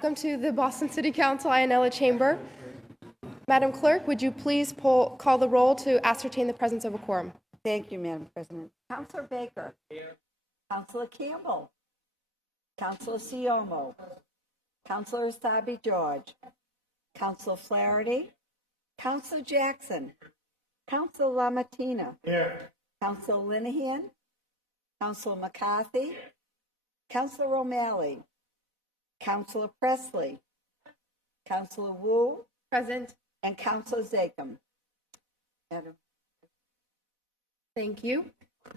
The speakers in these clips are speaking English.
Welcome to the Boston City Council Ionella Chamber. Madam Clerk, would you please call the roll to ascertain the presence of a quorum? Thank you, Madam President. Councilor Baker. Here. Councilor Campbell. Councilor Siomo. Councilor Asabi George. Councilor Flaherty. Councilor Jackson. Councilor LaMattina. Here. Councilor Linehan. Councilor McCarthy. Councilor O'Malley. Councilor Presley. Councilor Wu. Present. And Councilor Zachem. Madam. Thank you.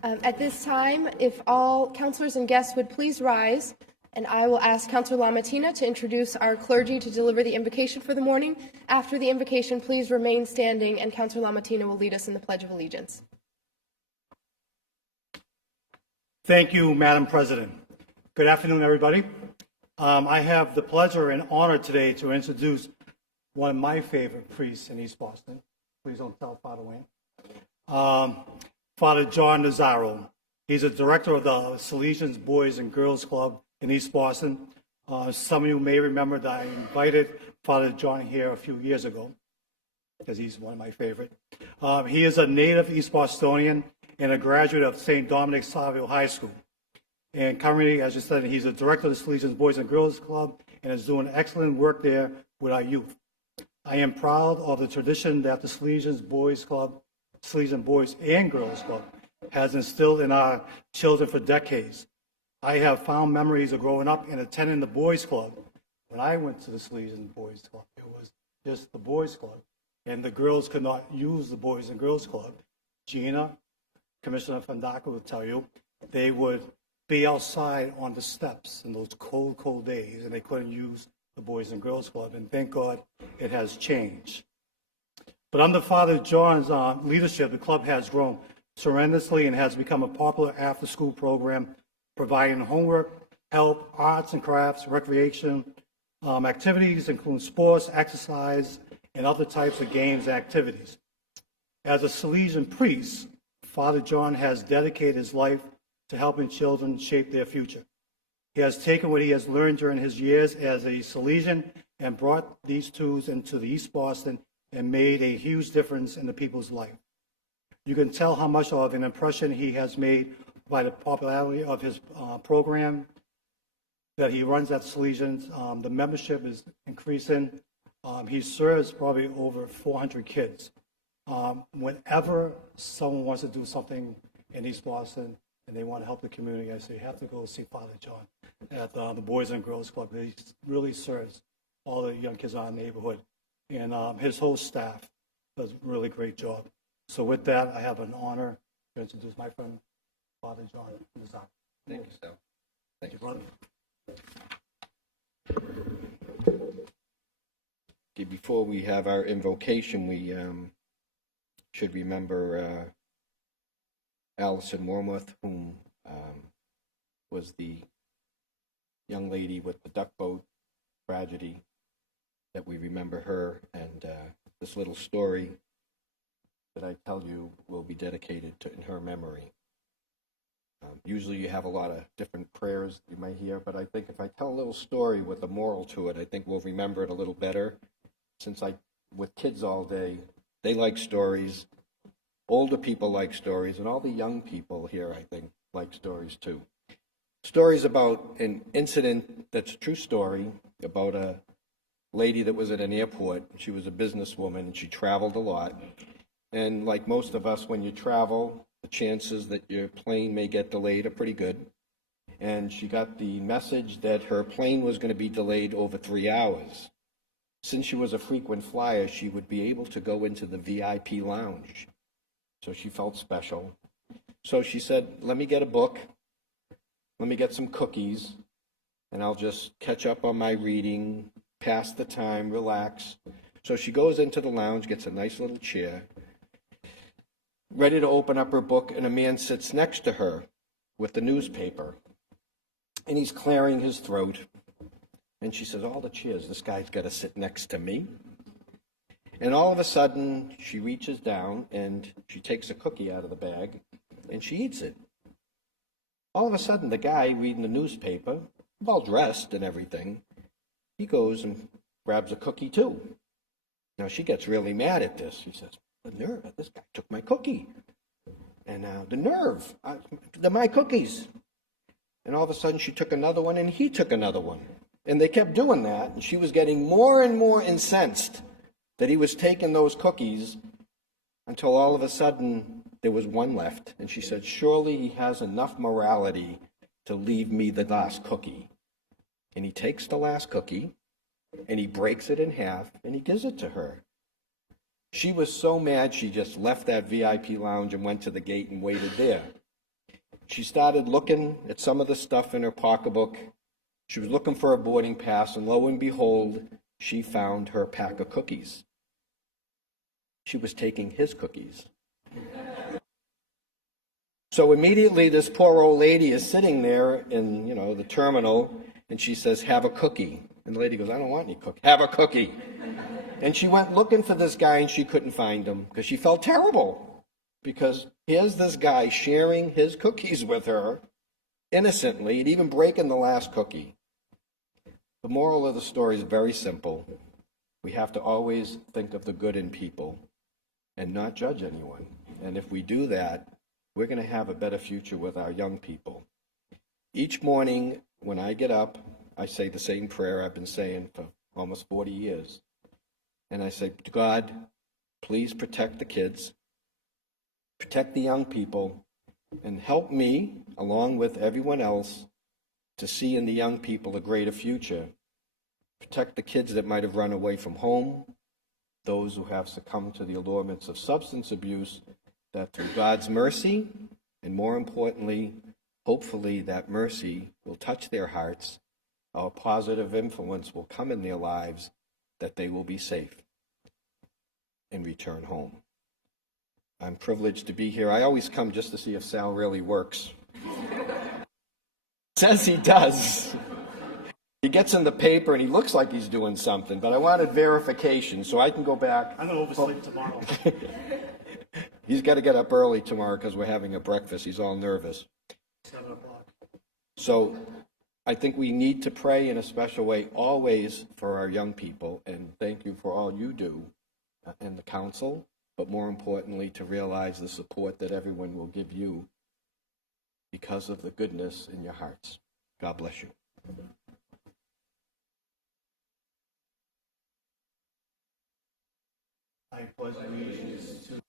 At this time, if all councilors and guests would please rise, and I will ask Councilor LaMattina to introduce our clergy to deliver the invocation for the morning. After the invocation, please remain standing, and Councilor LaMattina will lead us in the Pledge of Allegiance. Thank you, Madam President. Good afternoon, everybody. I have the pleasure and honor today to introduce one of my favorite priests in East Boston. Please don't tell Father Wayne. Father John Nazaro. He's a director of the Salesians Boys and Girls Club in East Boston. Some of you may remember that I invited Father John here a few years ago because he's one of my favorite. He is a native East Bostonian and a graduate of St. Dominic Savio High School. And currently, as you said, he's a director of the Salesians Boys and Girls Club and is doing excellent work there with our youth. I am proud of the tradition that the Salesian Boys and Girls Club has instilled in our children for decades. I have fond memories of growing up and attending the Boys Club. When I went to the Salesian Boys Club, it was just the Boys Club, and the girls could not use the Boys and Girls Club. Gina, Commissioner Fandaka will tell you, they would be outside on the steps in those cold, cold days, and they couldn't use the Boys and Girls Club, and thank God it has changed. But under Father John's leadership, the club has grown tremendously and has become a popular after-school program, providing homework, help, arts and crafts, recreation, activities, including sports, exercise, and other types of games and activities. As a Salesian priest, Father John has dedicated his life to helping children shape their future. He has taken what he has learned during his years as a Salesian and brought these tools into the East Boston and made a huge difference in the people's life. You can tell how much of an impression he has made by the popularity of his program that he runs at Salesians. The membership is increasing. He serves probably over 400 kids. Whenever someone wants to do something in East Boston and they want to help the community, I say, you have to go see Father John at the Boys and Girls Club. He really serves all the young kids in our neighborhood. And his whole staff does a really great job. So with that, I have an honor to introduce my friend, Father John Nazaro. Thank you, Sal. Thank you, brother. Okay, before we have our invocation, we should remember Allison Wormuth, whom was the young lady with the duck boat tragedy, that we remember her, and this little story that I tell you will be dedicated in her memory. Usually you have a lot of different prayers you might hear, but I think if I tell a little story with a moral to it, I think we'll remember it a little better. Since with kids all day, they like stories. Older people like stories, and all the young people here, I think, like stories too. Stories about an incident that's a true story, about a lady that was at an airport. She was a businesswoman, and she traveled a lot. And like most of us, when you travel, the chances that your plane may get delayed are pretty good. And she got the message that her plane was going to be delayed over 3 hours. Since she was a frequent flyer, she would be able to go into the VIP lounge. So she felt special. So she said, let me get a book, let me get some cookies, and I'll just catch up on my reading, pass the time, relax. So she goes into the lounge, gets a nice little chair, ready to open up her book, and a man sits next to her with the newspaper, and he's clearing his throat. And she says, all the chairs, this guy's got to sit next to me. And all of a sudden, she reaches down, and she takes a cookie out of the bag, and she eats it. All of a sudden, the guy reading the newspaper, well dressed and everything, he goes and grabs a cookie too. Now she gets really mad at this. She says, the nerve, this guy took my cookie. And the nerve, they're my cookies. And all of a sudden she took another one and he took another one. And they kept doing that, and she was getting more and more incensed that he was taking those cookies until all of a sudden there was one left. And she said, surely he has enough morality to leave me the last cookie. And he takes the last cookie, and he breaks it in half, and he gives it to her. She was so mad, she just left that VIP lounge and went to the gate and waited there. She started looking at some of the stuff in her pocketbook. She was looking for a boarding pass, and lo and behold, she found her pack of cookies. She was taking his cookies. So immediately this poor old lady is sitting there in, the terminal, and she says, have a cookie. And the lady goes, I don't want any cookie. Have a cookie. And she went looking for this guy, and she couldn't find him because she felt terrible. Because here's this guy sharing his cookies with her innocently and even breaking the last cookie. The moral of the story is very simple. We have to always think of the good in people and not judge anyone. And if we do that, we're going to have a better future with our young people. Each morning when I get up, I say the same prayer I've been saying for almost 40 years. And I say, God, please protect the kids, protect the young people, and help me, along with everyone else, to see in the young people a greater future. Protect the kids that might have run away from home, those who have succumbed to the allurements of substance abuse, that through God's mercy, and more importantly, hopefully that mercy will touch their hearts, our positive influence will come in their lives, that they will be safe and return home. I'm privileged to be here. I always come just to see if Sal really works. Says he does. He gets in the paper and he looks like he's doing something, but I wanted verification so I can go back. I'm going to oversleep tomorrow. He's got to get up early tomorrow because we're having a breakfast. He's all nervous. 7 o'clock. So I think we need to pray in a special way always for our young people, and thank you for all you do in the council, but more importantly to realize the support that everyone will give you because of the goodness in your hearts. God bless you. I pledge allegiance to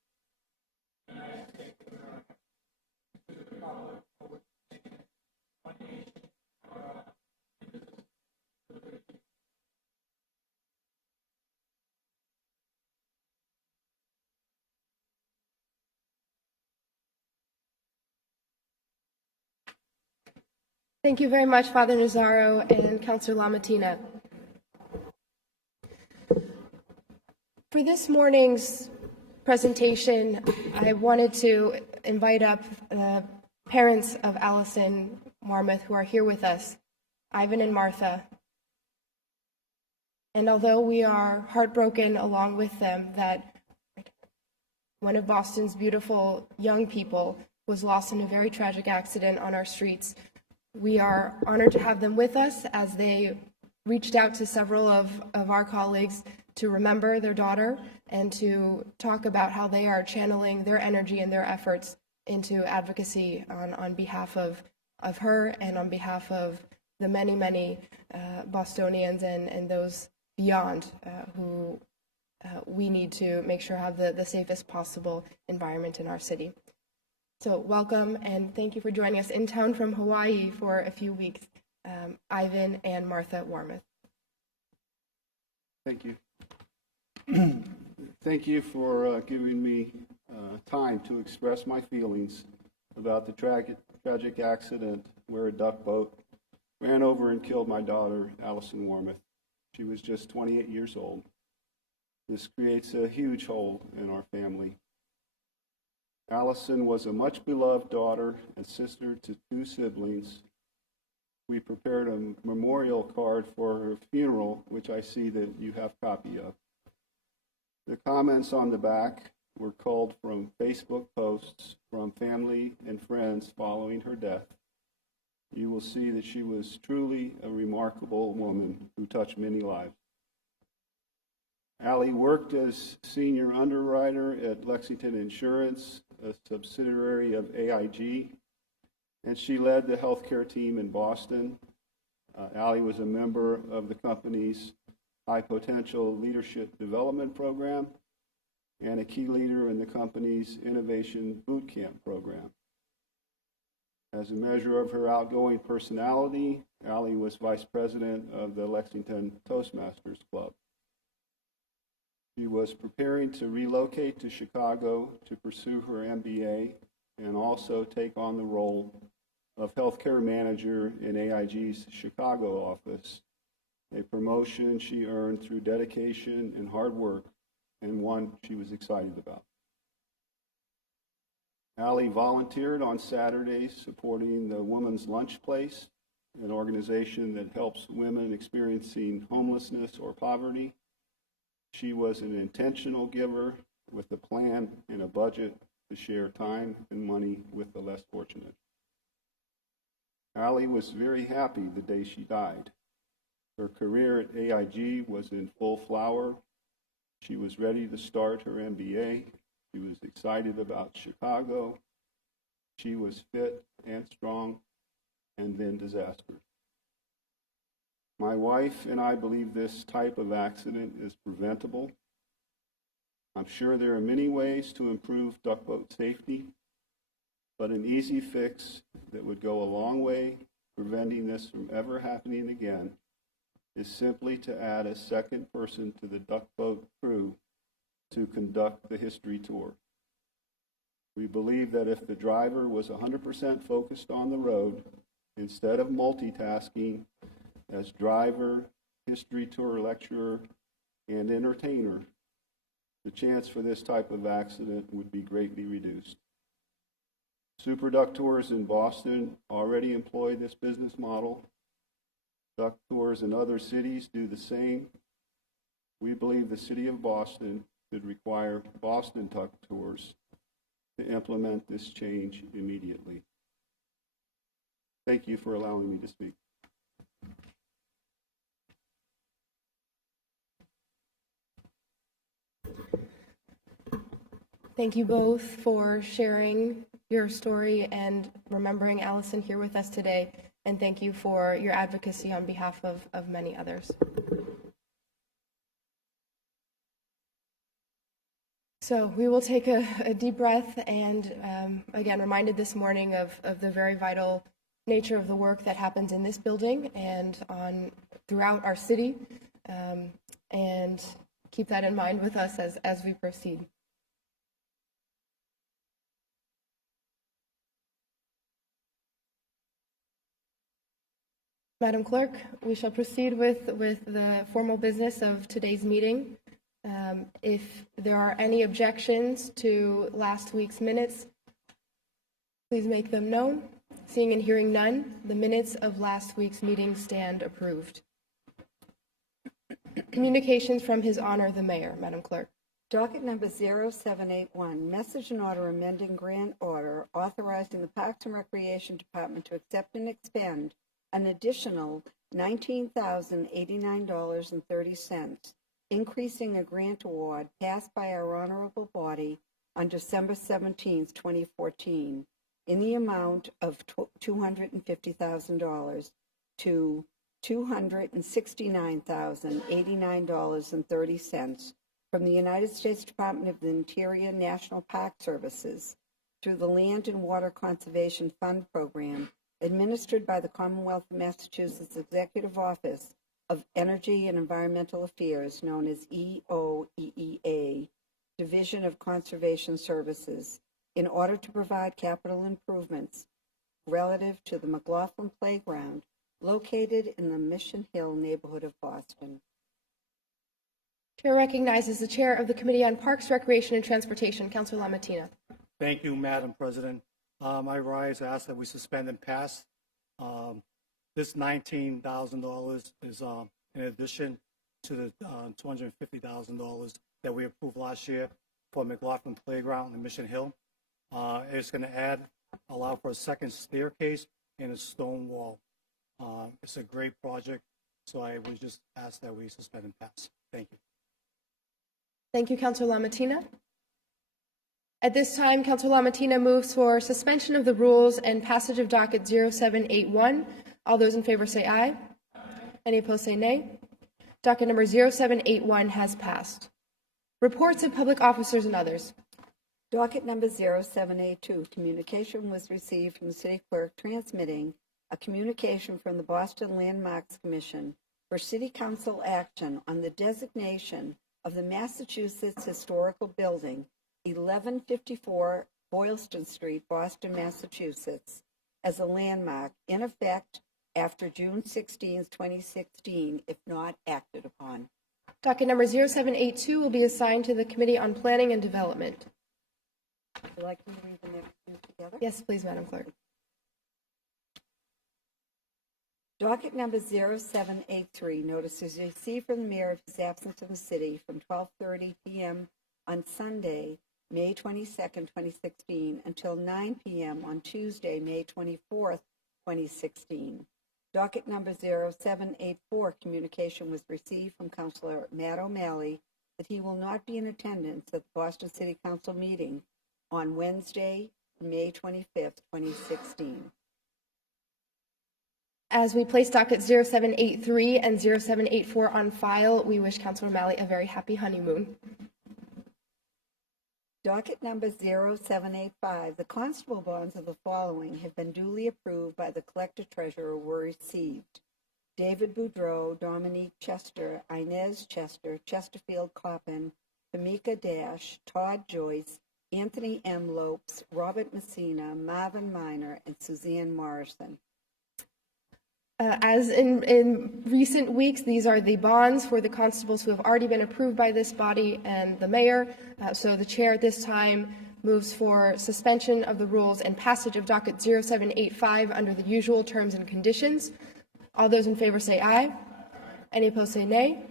Thank you very much, Father Nazaro and Councillor Lamatina. For this morning's presentation, I wanted to invite up the parents of Allison Warmoth who are here with us, Ivan and Martha. And although we are heartbroken along with them that one of Boston's beautiful young people was lost in a very tragic accident on our streets, we are honored to have them with us as they reached out to several of our colleagues to remember their daughter and to talk about how they are channeling their energy and their efforts into advocacy on behalf of her and on behalf of the many, many Bostonians and those beyond who we need to make sure have the safest possible environment in our city. So welcome and thank you for joining us in town from Hawaii for a few weeks, Ivan and Martha Warmoth. Thank you. Thank you for giving me time to express my feelings about the tragic accident where a duck boat ran over and killed my daughter, Allison Warmoth. She was just 28 years old. This creates a huge hole in our family. Allison was a much beloved daughter and sister to 2 siblings. We prepared a memorial card for her funeral, which I see that you have a copy of. The comments on the back were culled from Facebook posts from family and friends following her death. you will see that she was truly a remarkable woman who touched many lives. Allie worked as senior underwriter at Lexington Insurance, a subsidiary of AIG, and she led the healthcare team in Boston. Allie was a member of the company's High Potential Leadership Development Program and a key leader in the company's Innovation Bootcamp program. As a measure of her outgoing personality, Allie was vice president of the Lexington Toastmasters Club. She was preparing to relocate to Chicago to pursue her MBA and also take on the role of healthcare manager in AIG's Chicago office, a promotion she earned through dedication and hard work, and one she was excited about. Allie volunteered on Saturdays supporting the Women's Lunch Place, an organization that helps women experiencing homelessness or poverty. She was an intentional giver with a plan and a budget to share time and money with the less fortunate. Allie was very happy the day she died. Her career at AIG was in full flower. She was ready to start her MBA. She was excited about Chicago. She was fit and strong, and then disaster. My wife and I believe this type of accident is preventable. I'm sure there are many ways to improve duck boat safety, but an easy fix that would go a long way preventing this from ever happening again is simply to add a second person to the duck boat crew to conduct the history tour. We believe that if the driver was 100% focused on the road, instead of multitasking as driver, history tour lecturer, and entertainer, the chance for this type of accident would be greatly reduced. Super Duck Tours in Boston already employ this business model. Duck Tours in other cities do the same. We believe the city of Boston should require Boston Duck Tours to implement this change immediately. Thank you for allowing me to speak. Thank you both for sharing your story and remembering Allison here with us today. And thank you for your advocacy on behalf of many others. So we will take a deep breath and again, reminded this morning of the very vital nature of the work that happens in this building and throughout our city, and keep that in mind with us as we proceed. Madam Clerk, we shall proceed with the formal business of today's meeting. If there are any objections to last week's minutes, please make them known. Seeing and hearing none, the minutes of last week's meeting stand approved. Communications from His Honor the Mayor, Madam Clerk. Docket number 0781, message and order amending grant order authorizing the Parks and Recreation Department to accept and expend an additional $19,089.30, increasing a grant award passed by our honorable body on December 17, 2014, in the amount of $250,000 to $269,089.30 from the United States Department of the Interior National Park Services through the Land and Water Conservation Fund Program administered by the Commonwealth of Massachusetts Executive Office of Energy and Environmental Affairs, known as EOEEA, Division of Conservation Services, in order to provide capital improvements relative to the McLaughlin Playground located in the Mission Hill neighborhood of Boston. Chair recognizes the Chair of the Committee on Parks, Recreation, and Transportation, Councilor LaMattina. Thank you, Madam President. I rise, ask that we suspend and pass. This $19,000 is in addition to the $250,000 that we approved last year for McLaughlin Playground in Mission Hill. It's going to allow for a second staircase and a stone wall. It's a great project, so I would just ask that we suspend and pass. Thank you. Thank you, Councilor Lamatina. At this time, Councilor Lamatina moves for suspension of the rules and passage of docket 0781. All those in favor say aye. Any opposed say nay. Docket number 0781 has passed. Reports of public officers and others. Docket number 0782, communication was received from the city clerk transmitting a communication from the Boston Landmarks Commission for city council action on the designation of the Massachusetts Historical Building, 1154 Boylston Street, Boston, Massachusetts, as a landmark in effect after June 16, 2016, if not acted upon. Docket number 0782 will be assigned to the Committee on Planning and Development. Would you like me to read the next two together? Yes, please, Madam Clerk. Docket number 0783, notice is received from the mayor of his absence in the city from 12:30 p.m. on Sunday, May 22nd, 2016, until 9 p.m. on Tuesday, May 24th, 2016. Docket number 0784, communication was received from Councilor Matt O'Malley that he will not be in attendance at the Boston City Council meeting on Wednesday, May 25th, 2016. As we place docket 0783 and 0784 on file, we wish Councilor O'Malley a very happy honeymoon. Docket number 0785, the constable bonds of the following have been duly approved by the collector treasurer were received. David Boudreau, Dominique Chester, Inez Chester, Chesterfield Coppin, Tamika Dash, Todd Joyce, Anthony M. Lopes, Robert Messina, Marvin Miner, and Suzanne Morrison. As in recent weeks, these are the bonds for the constables who have already been approved by this body and the mayor. So the chair at this time moves for suspension of the rules and passage of docket 0785 under the usual terms and conditions. All those in favor say aye. Any opposed say nay.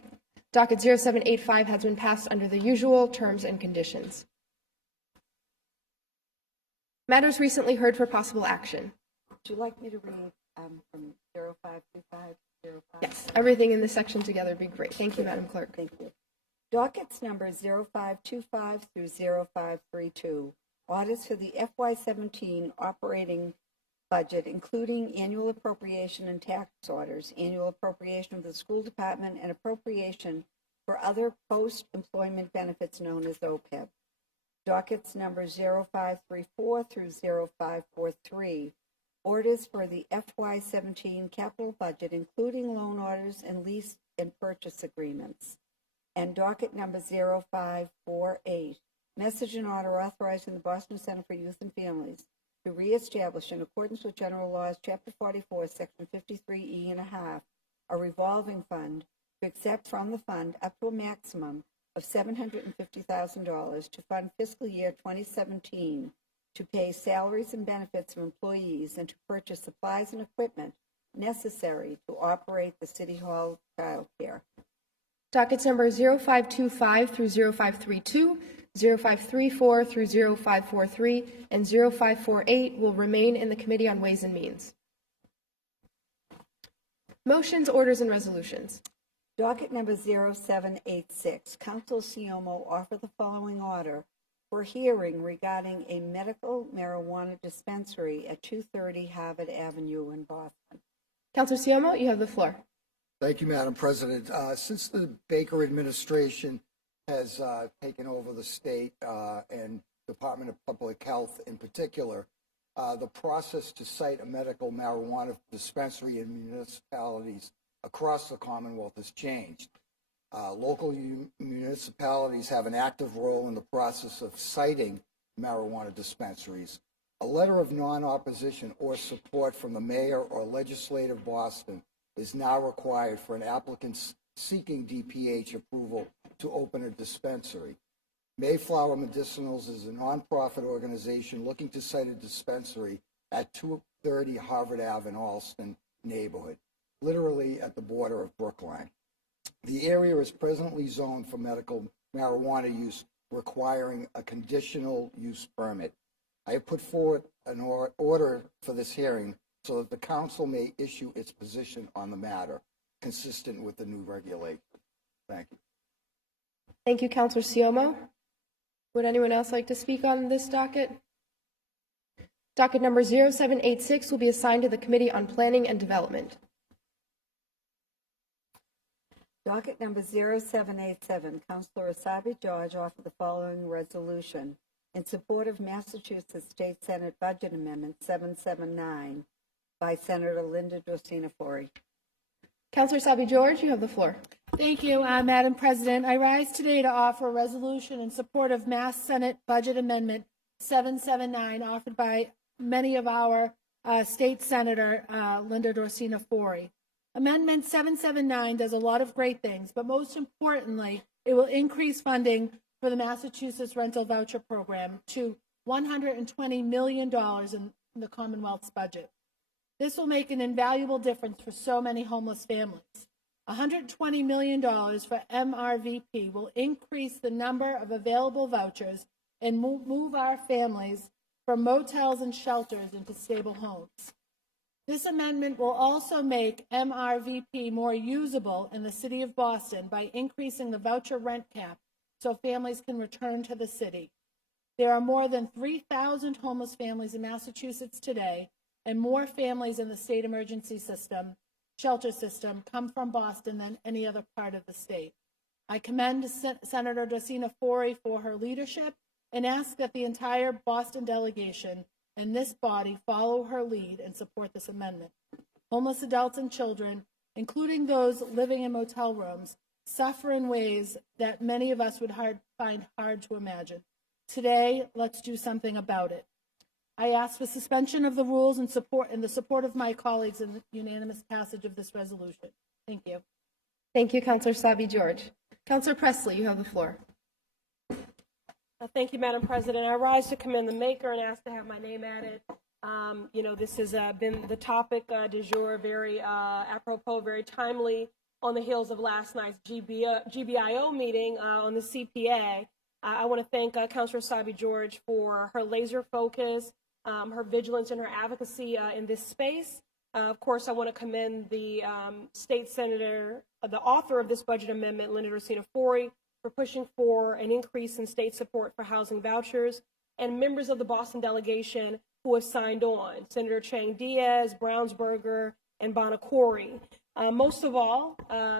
Docket 0785 has been passed under the usual terms and conditions. Matters recently heard for possible action. Would you like me to read from 0525 to 05? Yes, everything in this section together would be great. Thank you, Madam Clerk. Thank you. Dockets number 0525 through 0532. Orders for the FY17 operating budget, including annual appropriation and tax orders, annual appropriation of the school department, and appropriation for other post-employment benefits known as OPEB. Dockets number 0534 through 0543. Orders for the FY17 capital budget, including loan orders and lease and purchase agreements. And docket number 0548, message and order authorizing the Boston Center for Youth and Families to reestablish, in accordance with General Laws, Chapter 44, Section 53E and a half, a revolving fund to accept from the fund up to a maximum of $750,000 to fund fiscal year 2017 to pay salaries and benefits of employees and to purchase supplies and equipment necessary to operate the City Hall child care. Dockets number 0525 through 0532, 0534 through 0543, and 0548 will remain in the Committee on Ways and Means. Motions, orders, and resolutions. Docket number 0786, Council Siomo offer the following order for hearing regarding a medical marijuana dispensary at 230 Harvard Avenue in Boston. Councilor Siomo, you have the floor. Thank you, Madam President. Since the Baker administration has taken over the state and Department of Public Health in particular, the process to cite a medical marijuana dispensary in municipalities across the Commonwealth has changed. Local municipalities have an active role in the process of citing marijuana dispensaries. A letter of non-opposition or support from the mayor or legislative Boston is now required for an applicant seeking DPH approval to open a dispensary. Mayflower Medicinals is a nonprofit organization looking to cite a dispensary at 230 Harvard Ave in Allston neighborhood, literally at the border of Brookline. The area is presently zoned for medical marijuana use, requiring a conditional use permit. I have put forward an order for this hearing so that the council may issue its position on the matter consistent with the new regulation. Thank you. Thank you, Counselor Siomo. Would anyone else like to speak on this docket? Docket number 0786 will be assigned to the Committee on Planning and Development. Docket number 0787, Councilor Asabi George offered the following resolution in support of Massachusetts State Senate Budget Amendment 779 by Senator Linda Dorsina Forey. Counselor Sabi George, you have the floor. Thank you, Madam President. I rise today to offer a resolution in support of Mass Senate Budget Amendment 779 offered by many of our state senator, Linda Dorsina Forey. Amendment 779 does a lot of great things, but most importantly, it will increase funding for the Massachusetts Rental Voucher Program to $120 million in the Commonwealth's budget. This will make an invaluable difference for so many homeless families. $120 million for MRVP will increase the number of available vouchers and move our families from motels and shelters into stable homes. This amendment will also make MRVP more usable in the city of Boston by increasing the voucher rent cap so families can return to the city. There are more than 3,000 homeless families in Massachusetts today, and more families in the state emergency system, shelter system, come from Boston than any other part of the state. I commend Senator Dorsina Forey for her leadership and ask that the entire Boston delegation and this body follow her lead and support this amendment. Homeless adults and children, including those living in motel rooms, suffer in ways that many of us would find hard to imagine. Today, let's do something about it. I ask for suspension of the rules and the support of my colleagues in the unanimous passage of this resolution. Thank you. Thank you, Counselor Sabi George. Counselor Presley, you have the floor. Thank you, Madam President. I rise to commend the maker and ask to have my name added. This has been the topic du jour, very apropos, very timely on the heels of last night's GBIO meeting on the CPA. I want to thank Councilor Sabi George for her laser focus, her vigilance and her advocacy in this space. Of course, I want to commend the state senator, the author of this budget amendment, Linda Dorsina Forey, for pushing for an increase in state support for housing vouchers, and members of the Boston delegation who have signed on, Senator Chang Diaz, Brownsberger, and Bonacori. Most of all,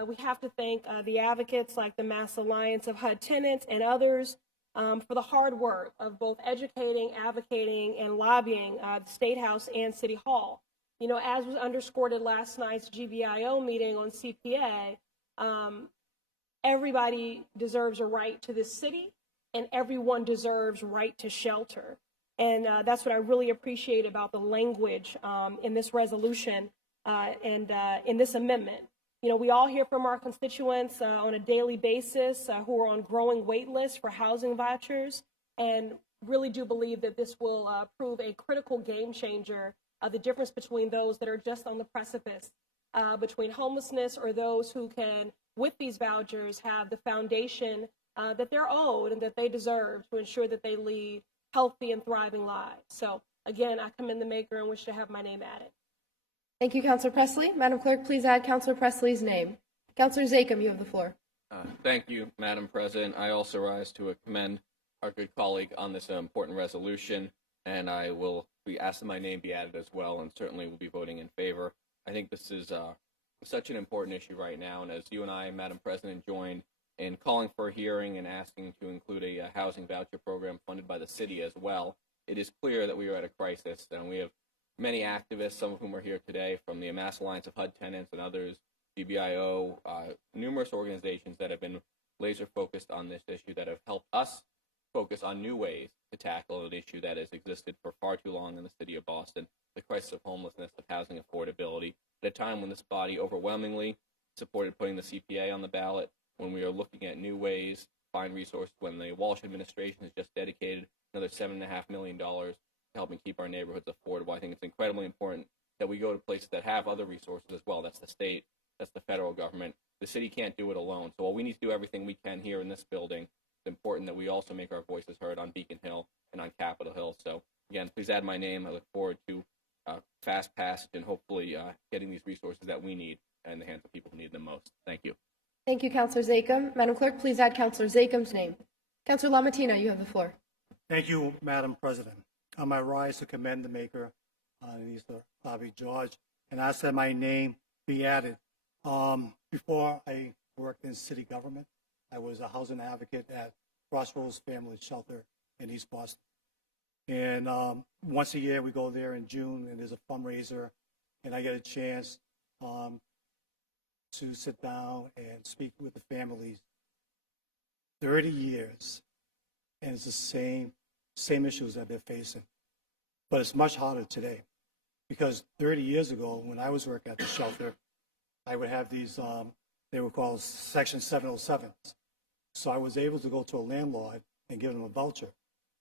we have to thank the advocates like the Mass Alliance of HUD Tenants and others for the hard work of both educating, advocating, and lobbying the State House and City Hall. You know, as was underscored at last night's GBIO meeting on CPA, everybody deserves a right to this city, and everyone deserves right to shelter. And that's what I really appreciate about the language in this resolution and in this amendment. You know, we all hear from our constituents on a daily basis who are on growing wait lists for housing vouchers, and really do believe that this will prove a critical game changer of the difference between those that are just on the precipice between homelessness, or those who can, with these vouchers, have the foundation that they're owed and that they deserve to ensure that they lead healthy and thriving lives. So again, I commend the maker and wish to have my name added. Thank you, Counselor Presley. Madam Clerk, please add Counselor Presley's name. Counselor Zakem, you have the floor. Thank you, Madam President. I also rise to commend our good colleague on this important resolution, and I will be asking my name be added as well, and certainly will be voting in favor. I think this is such an important issue right now, and as you and I, Madam President, joined in calling for a hearing and asking to include a housing voucher program funded by the city as well, it is clear that we are at a crisis, and we have many activists, some of whom are here today, from the Mass Alliance of HUD Tenants and others, GBIO, numerous organizations that have been laser focused on this issue, that have helped us focus on new ways to tackle an issue that has existed for far too long in the city of Boston, the crisis of homelessness, of housing affordability, at a time when this body overwhelmingly supported putting the CPA on the ballot, when we are looking at new ways to find resources, when the Walsh administration has just dedicated another $7.5 million to helping keep our neighborhoods affordable. I think it's incredibly important that we go to places that have other resources as well. That's the state, that's the federal government. The city can't do it alone. So while we need to do everything we can here in this building, it's important that we also make our voices heard on Beacon Hill and on Capitol Hill. So again, please add my name. I look forward to fast passage and hopefully getting these resources that we need in the hands of people who need them most. Thank you. Thank you, Councillor Zachem. Madam Clerk, please add Councillor Zachem's name. Councillor LaMattina, you have the floor. Thank you, Madam President. I rise to commend the maker, Anissa Bobby George, and ask that my name be added. Before I worked in city government, I was a housing advocate at Crossroads Family Shelter in East Boston. And once a year, we go there in June, and there's a fundraiser, and I get a chance to sit down and speak with the families. 30 years, and it's the same issues that they're facing. But it's much harder today, because 30 years ago, when I was working at the shelter, I would have these, they were called Section 707s. So I was able to go to a landlord and give them a voucher.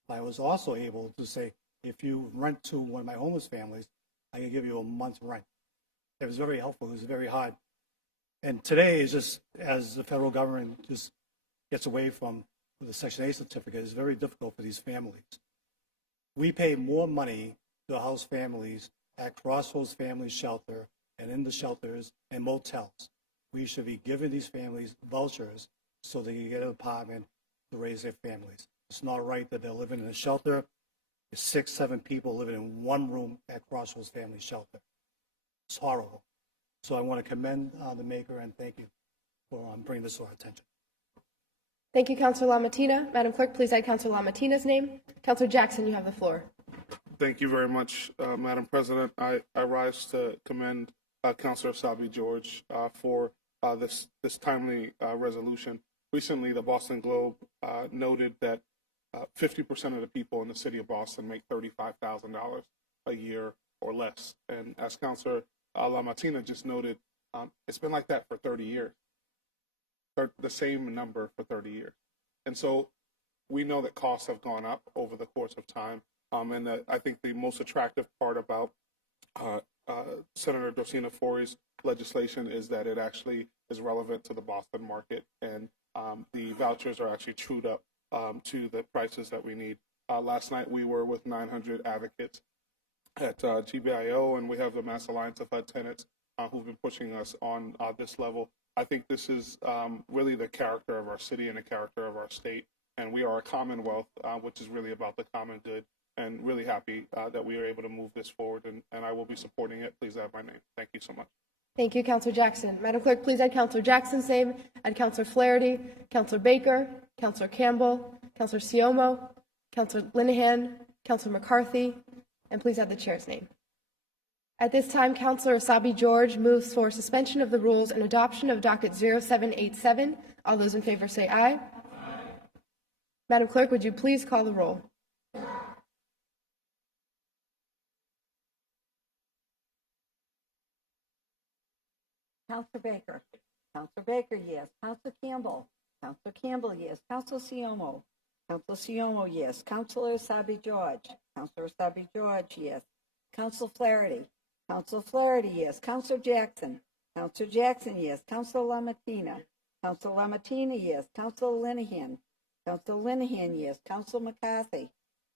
I was also able to say, if you rent to one of my homeless families, I can give you a month's rent. It was very helpful. It was very hard. And today is just, as the federal government just gets away from the Section 8 certificate, it's very difficult for these families. We pay more money to house families at Crossroads Family Shelter and in the shelters and motels. We should be giving these families vouchers so they can get an apartment to raise their families. It's not right that they're living in a shelter. There's 6, 7 people living in one room at Crossroads Family Shelter. It's horrible. So I want to commend the maker and thank you for bringing this to our attention. Thank you, Councillor LaMattina. Madam Clerk, please add Councillor LaMattina's name. Councillor Jackson, you have the floor. Thank you very much, Madam President. I rise to commend Councillor Sabi George for this timely resolution. Recently, the Boston Globe noted that 50% of the people in the city of Boston make $35,000 a year or less. And as Councillor LaMattina just noted, it's been like that for 30 years, the same number for 30 years. And so we know that costs have gone up over the course of time. And I think the most attractive part about Senator Dorsina Forey's legislation is that it actually is relevant to the Boston market, and the vouchers are actually trued up to the prices that we need. Last night we were with 900 advocates at GBIO, and we have the Mass Alliance of HUD tenants who've been pushing us on this level. I think this is really the character of our city and the character of our state, and we are a commonwealth, which is really about the common good, and really happy that we are able to move this forward, and I will be supporting it. Please add my name. Thank you so much. Thank you, Councillor Jackson. Madam Clerk, please add Councillor Jackson's name, add Councillor Flaherty, Councillor Baker, Councillor Campbell, Councillor Siomo, Councillor Linehan, Councillor McCarthy, and please add the chair's name. At this time, Councillor Sabi George moves for suspension of the rules and adoption of docket 0787. All those in favor say aye. Aye. Madam Clerk, would you please call the roll? Councillor Baker. Councillor Baker, yes. Councillor Campbell. Councillor Campbell, yes. Councillor Siomo. Councillor Siomo, yes. Councillor Sabi George. Councillor Sabi George, yes. Councillor Flaherty. Councillor Flaherty, yes. Councillor Jackson. Councillor Jackson, yes. Councillor LaMattina. Councillor LaMattina, yes. Councillor Linehan. Councillor Linehan, yes. Councillor McCarthy.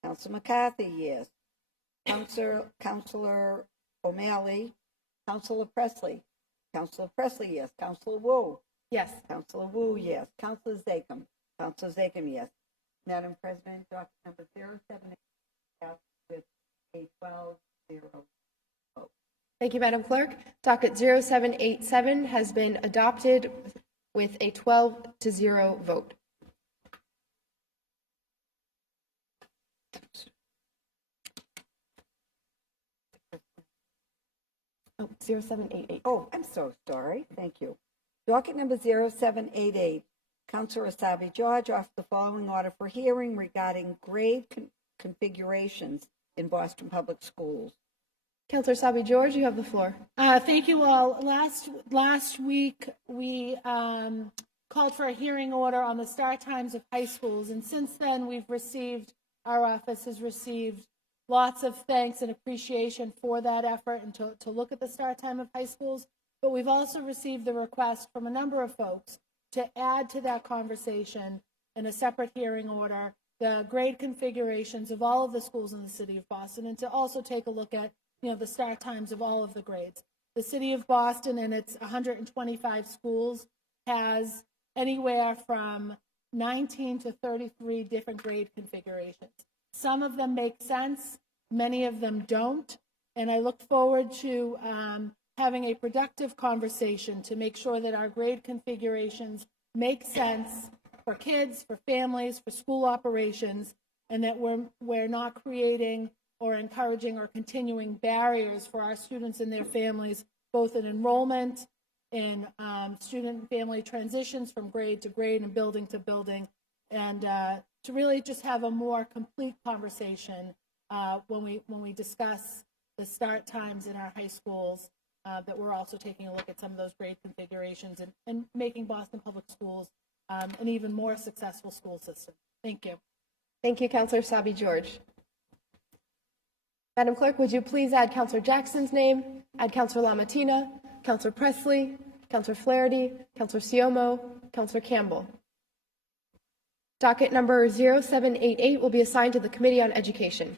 Councillor McCarthy, yes. Councillor O'Malley. Councillor Presley. Councillor Presley, yes. Councillor Wu. Yes. Councillor Wu, yes. Councillor Zachem. Councillor Zachem, yes. Madam President, docket number 078 with a 12-0 vote. Thank you, Madam Clerk. Docket 0787 has been adopted with a 12-0 vote. Oh, 0788. Oh, I'm so sorry. Thank you. Docket number 0788. Councillor Sabi George offers the following order for hearing regarding grade configurations in Boston Public Schools. Councillor Sabi George, you have the floor. Thank you all. Last week, we called for a hearing order on the start times of high schools, and since then, our office has received lots of thanks and appreciation for that effort and to look at the start time of high schools. But we've also received the request from a number of folks to add to that conversation in a separate hearing order the grade configurations of all of the schools in the city of Boston, and to also take a look at the start times of all of the grades. The city of Boston and its 125 schools has anywhere from 19 to 33 different grade configurations. Some of them make sense, many of them don't, and I look forward to having a productive conversation to make sure that our grade configurations make sense for kids, for families, for school operations, and that we're not creating or encouraging or continuing barriers for our students and their families, both in enrollment, in student and family transitions from grade to grade and building to building, and to really just have a more complete conversation when we discuss the start times in our high schools, that we're also taking a look at some of those grade configurations and making Boston Public Schools an even more successful school system. Thank you. Thank you, Councillor Sabi George. Madam Clerk, would you please add Councillor Jackson's name, add Councillor LaMattina, Councillor Presley, Councillor Flaherty, Councillor Siomo, Councillor Campbell. Docket number 0788 will be assigned to the Committee on Education.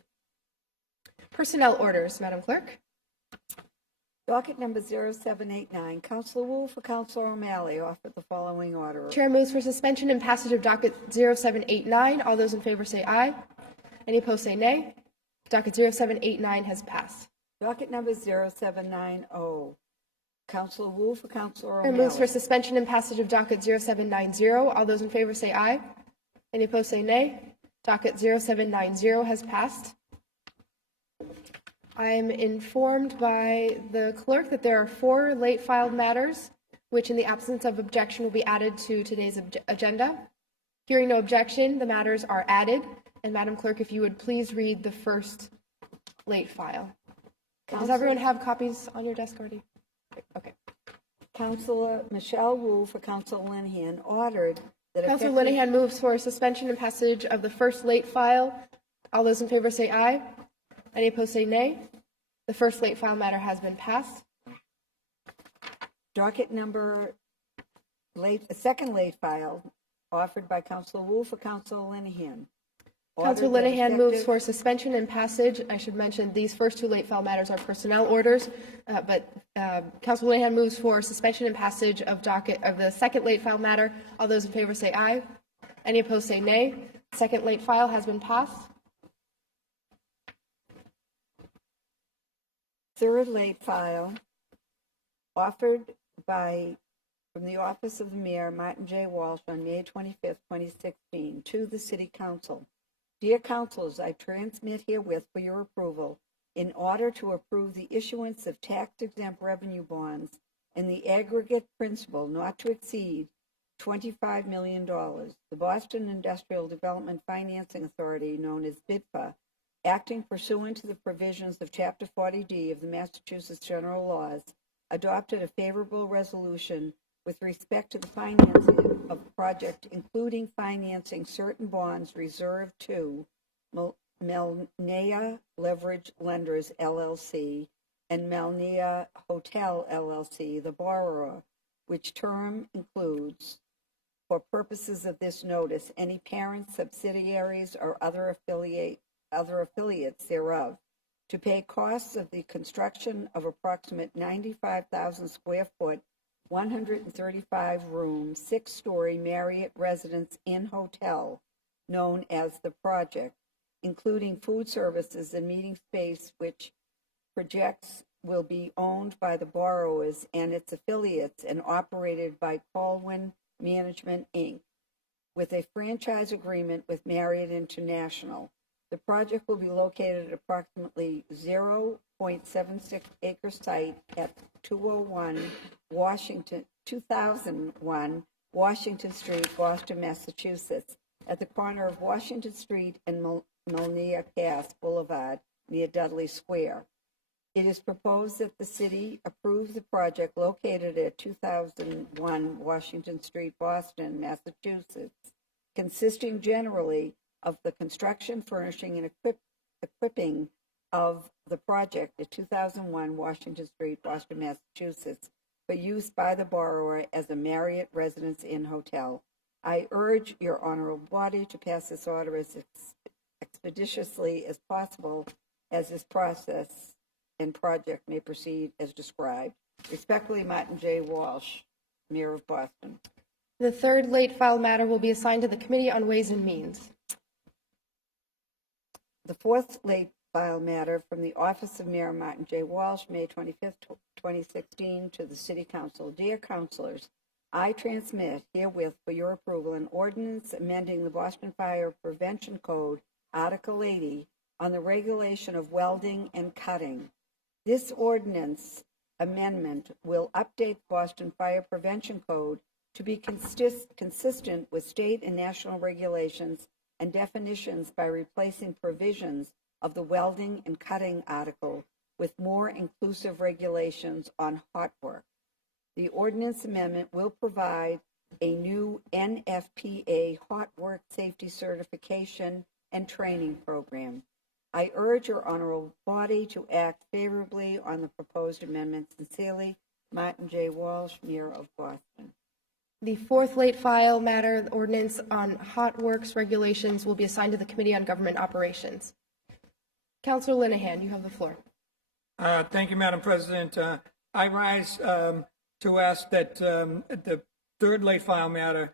Personnel orders, Madam Clerk. Docket number 0789, Councilor Wu for Councilor O'Malley, offered the following order. Chair moves for suspension and passage of docket 0789. All those in favor say aye. Any opposed say nay. Docket 0789 has passed. Docket number 0790, Councilor Wu for Councilor Chair moves for O'Malley. suspension and passage of docket 0790. All those in favor say aye. Any opposed say nay. Docket 0790 has passed. I'm informed by the clerk that there are 4 late filed matters, which in the absence of objection will be added to today's agenda. Hearing no objection, the matters are added. And Madam Clerk, if you would please read the first late file. Does everyone have copies on your desk already? Okay. Councilor Michelle Wu for Councilor Linehan ordered that Councilor effective- Linehan moves for suspension and passage of the first late file. All those in favor say aye. Any opposed say nay. The first late file matter has been passed. Docket number second late file offered by Councilor Wu for Councilor Linehan. Councilor Ordered that Linehan moves effective- for suspension and passage. I should mention these first 2 late file matters are personnel orders, but Councilor Linehan moves for suspension and passage of the second late file matter. All those in favor say aye. Any opposed say nay. Second late file has been passed. Third late file offered from the Office of the Mayor, Martin J. Walsh, on May 25th, 2016, to the City Council. Dear Councilors, I transmit herewith for your approval in order to approve the issuance of tax-exempt revenue bonds in the aggregate principal not to exceed $25 million. The Boston Industrial Development Financing Authority, known as BIDFA, acting pursuant to the provisions of Chapter 40D of the Massachusetts General Laws, adopted a favorable resolution with respect to the financing of the project, including financing certain bonds reserved to Melnea Leverage Lenders, LLC, and Melnea Hotel, LLC, the borrower, which term includes, for purposes of this notice, any parent, subsidiaries, or other affiliates thereof, to pay costs of the construction of approximate 95,000 square foot, 135 room, 6-story Marriott Residence Inn Hotel, known as The Project, including food services and meeting space, which projects will be owned by the borrowers and its affiliates and operated by Paulwin Management, Inc., with a franchise agreement with Marriott International. The project will be located at approximately 0.76 acre site at 2001 Washington Street, Boston, Massachusetts, at the corner of Washington Street and Melnea Cass Boulevard near Dudley Square. It is proposed that the city approve the project located at 2001 Washington Street, Boston, Massachusetts, consisting generally of the construction, furnishing, and equipping of the project at 2001 Washington Street, Boston, Massachusetts, for use by the borrower as a Marriott Residence Inn Hotel. I urge your honorable body to pass this order as expeditiously as possible, as this process and project may proceed as described. Respectfully, Martin J. Walsh, Mayor of Boston. The third late filed matter will be assigned to the Committee on Ways and Means. The fourth late file matter from the Office of Mayor Martin J. Walsh, May 25th, 2016, to the City Council. Dear Councilors, I transmit herewith for your approval an ordinance amending the Boston Fire Prevention Code, Article 80, on the regulation of welding and cutting. This ordinance amendment will update the Boston Fire Prevention Code to be consistent with state and national regulations and definitions by replacing provisions of the welding and cutting article with more inclusive regulations on hot work. The ordinance amendment will provide a new NFPA hot work safety certification and training program. I urge your honorable body to act favorably on the proposed amendment. Sincerely, Martin J. Walsh, Mayor of Boston. The fourth late file matter, the ordinance on hot works regulations, will be assigned to the Committee on Government Operations. Councilor Linehan, you have the floor. Thank you, Madam President. I rise to ask that the third late file matter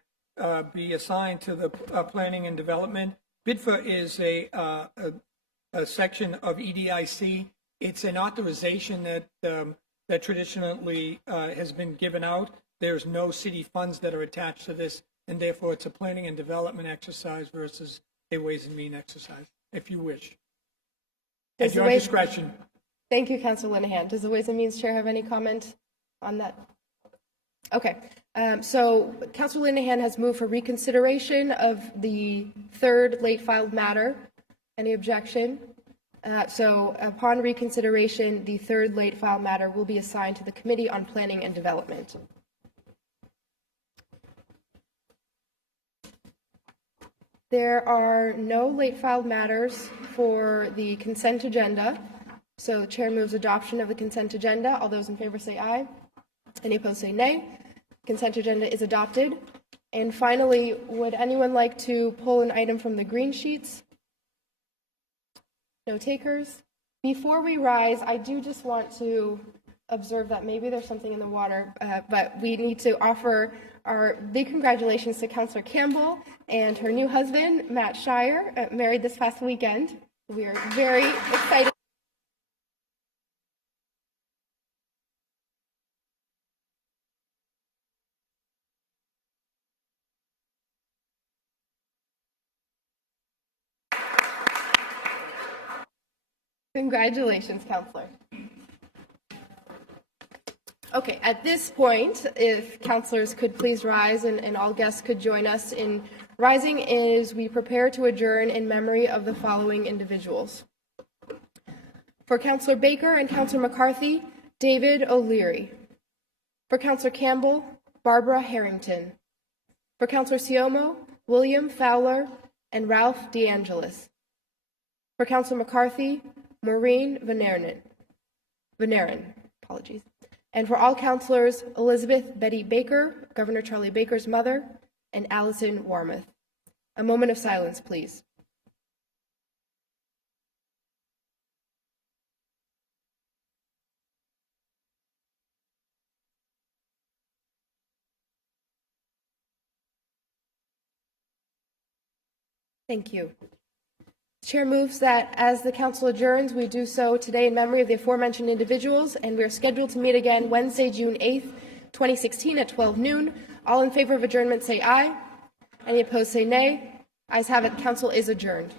be assigned to the Planning and Development. BIDFA is a section of EDIC. It's an authorization that traditionally has been given out. There's no city funds that are attached to this, and therefore it's a planning and development exercise versus a Ways and Means exercise, if you wish. At your discretion. Thank you, Councilor Linehan. Does the Ways and Means Chair have any comment on that? Okay. So Councilor Linehan has moved for reconsideration of the third late filed matter. Any objection? So upon reconsideration, the third late file matter will be assigned to the Committee on Planning and Development. There are no late filed matters for the consent agenda. So the chair moves adoption of the consent agenda. All those in favor say aye. Any opposed say nay. Consent agenda is adopted. And finally, would anyone like to pull an item from the green sheets? No takers. Before we rise, I do just want to observe that maybe there's something in the water, but we need to offer our big congratulations to Councillor Campbell and her new husband, Matt Shire, married this past weekend. We are very excited. Congratulations, Councillor. Okay, at this point, if councillors could please rise and all guests could join us in rising as we prepare to adjourn in memory of the following individuals. For Councillor Baker and Councillor McCarthy, David O'Leary. For Councillor Campbell, Barbara Harrington. For Councillor Siomo, William Fowler and Ralph DeAngelis. For Councillor McCarthy, Maureen Venerin, apologies. And for all councillors, Elizabeth Betty Baker, Governor Charlie Baker's mother, and Allison Warmoth. A moment of silence, please. Thank you. The chair moves that as the council adjourns, we do so today in memory of the aforementioned individuals, and we are scheduled to meet again Wednesday, June 8th, 2016 at 12 noon. All in favor of adjournment say aye. Any opposed say nay. Ayes have it. Council is adjourned.